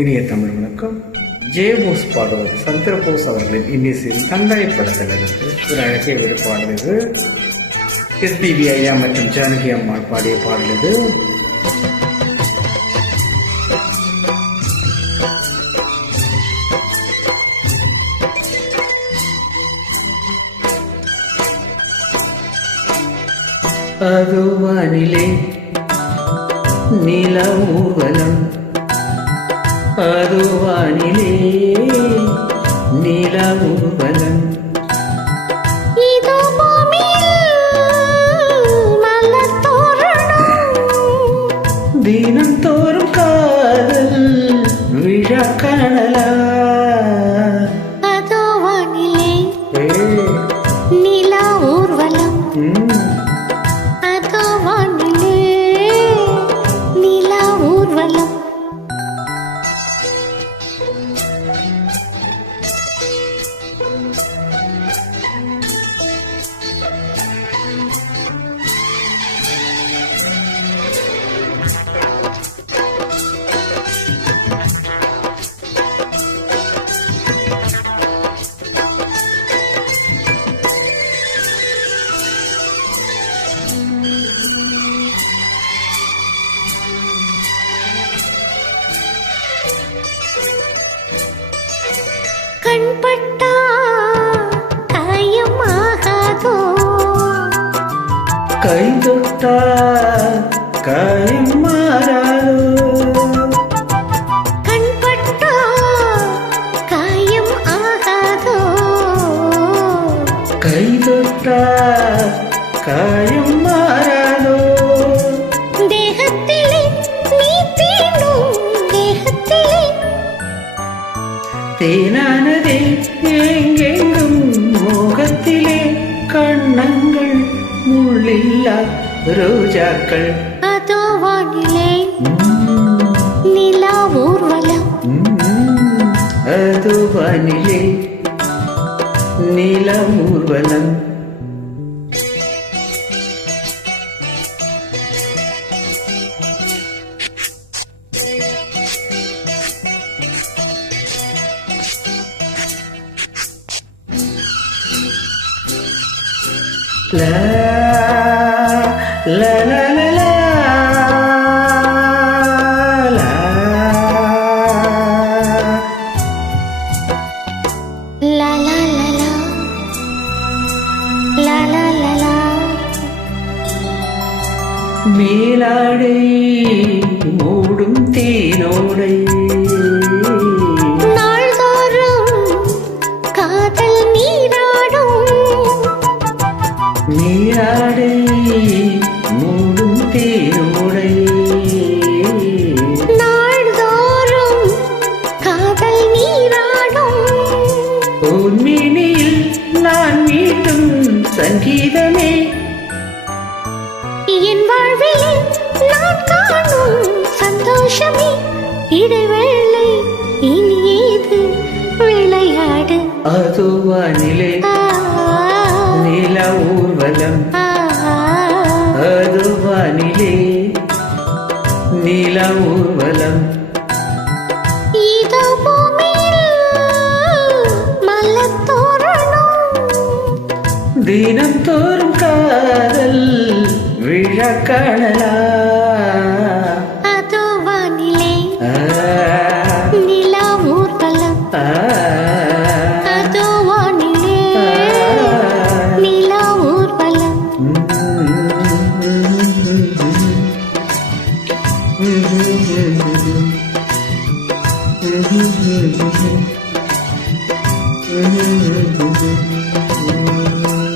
இனிய தமிழ் வணக்கம். ஜே போஸ் பாடுவது சந்திர போஸ் அவர்களின் இன்னிசையில் தந்தை படத்திலிருந்து ஒரு அழகிய ஒரு பாடல் இது. எஸ்பிபி ஐயா மற்றும் ஜானகி அம்மாள் பாடிய பாடல் இது. அது வானிலே நில ஊர்வலம் அது வானிலே நிலவும் வனம் தினந்தோறும் காதல் விழக்கணலாம் கைதொட்டா கை மாறாதோ கண்பட்டா காயம் ஆகாதோ கைதொட்டா காயம் ரோஜாக்கள் அதோ வானிலே ம், நிலா ஊர்வலம் ம், அது வானிலே நில ஊர்வலம் La மேலாடை மூடும் தேனோடை. நாள்தோறும் காதல் நீராடும். நீராடை சங்கீதமே. என் வாழ்விலே நான் காணும் சந்தோஷமே. இடைவேளை இனி ஏது விளையாடு. அதுவானிலே நில. ஊர்வலம். தினம் தோறும் காதல் விழா காணலா அதோ வானிலே நிலா ஊர்வலம் அதோ வானிலே நிலா ஊர்வலம் Mm-hmm.